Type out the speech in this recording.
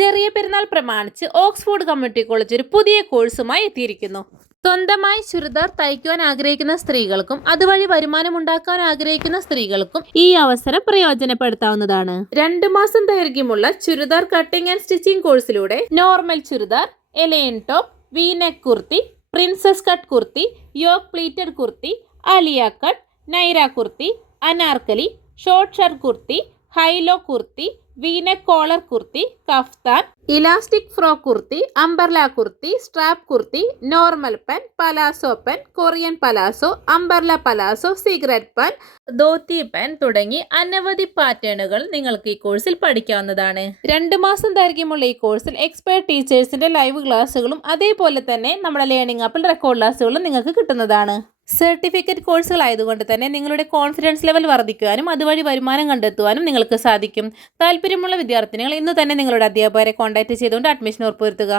ചെറിയ പെരുന്നാൾ പ്രമാണിച്ച് ഓക്സ്ഫോർഡ് കമ്മ്യൂണിറ്റി കോളേജ് ഒരു പുതിയ കോഴ്സുമായി എത്തിയിരിക്കുന്നു. സ്വന്തമായി ചുരിദാർ തയ്ക്കുവാൻ ആഗ്രഹിക്കുന്ന സ്ത്രീകൾക്കും അതുവഴി വരുമാനം ഉണ്ടാക്കാൻ ആഗ്രഹിക്കുന്ന സ്ത്രീകൾക്കും ഈ അവസരം പ്രയോജനപ്പെടുത്താവുന്നതാണ്. 2 മാസം ദൈർഘ്യമുള്ള ചുരിദാർ കട്ടിംഗ് ആൻഡ് സ്റ്റിച്ചിങ് കോഴ്സിലൂടെ normal churidar, A line top, V neck kurti, princess cut kurti, yoke pleated kurti, Alia cut, Naira kurti, Anarkali, short shirt kurti, high low kurti, V neck collar kurti, kaftan, elastic frock kurti, umbrella kurti, strap kurti, normal pant, palazzo pant, Korean palazzo, umbrella palazzo, cigarette pant, dhoti pant തുടങ്ങി അനവധി പാറ്റേണുകൾ നിങ്ങൾക്ക് ഈ കോഴ്സിൽ പഠിക്കാവുന്നതാണ്. 2 മാസം ദൈർഘ്യമുള്ള ഈ കോഴ്സിൽ എക്സ്പേർട്ട് ടീച്ചേഴ്സിന്റെ ലൈവ് ക്ലാസ്സുകളും അതേപോലെ തന്നെ നമ്മുടെ ലേണിംഗ് ആപ്പിൽ റെക്കോർഡ് ക്ലാസ്സുകളും നിങ്ങൾക്ക് കിട്ടുന്നതാണ്. സർട്ടിഫിക്കറ്റ് കോഴ്സുകളായതുകൊണ്ട് തന്നെ നിങ്ങളുടെ കോൺഫിഡൻസ് ലെവൽ വർദ്ധിക്കുവാനും അതുവഴി വരുമാനം കണ്ടെത്തുവാനും നിങ്ങൾക്ക് സാധിക്കും. താല്പര്യമുള്ള വിദ്യാർത്ഥിനികൾ ഇന്ന് തന്നെ നിങ്ങളുടെ അധ്യാപകരെ കോൺടാക്ട് ചെയ്തുകൊണ്ട് അഡ്മിഷൻ ഉറപ്പുവരുത്തുക.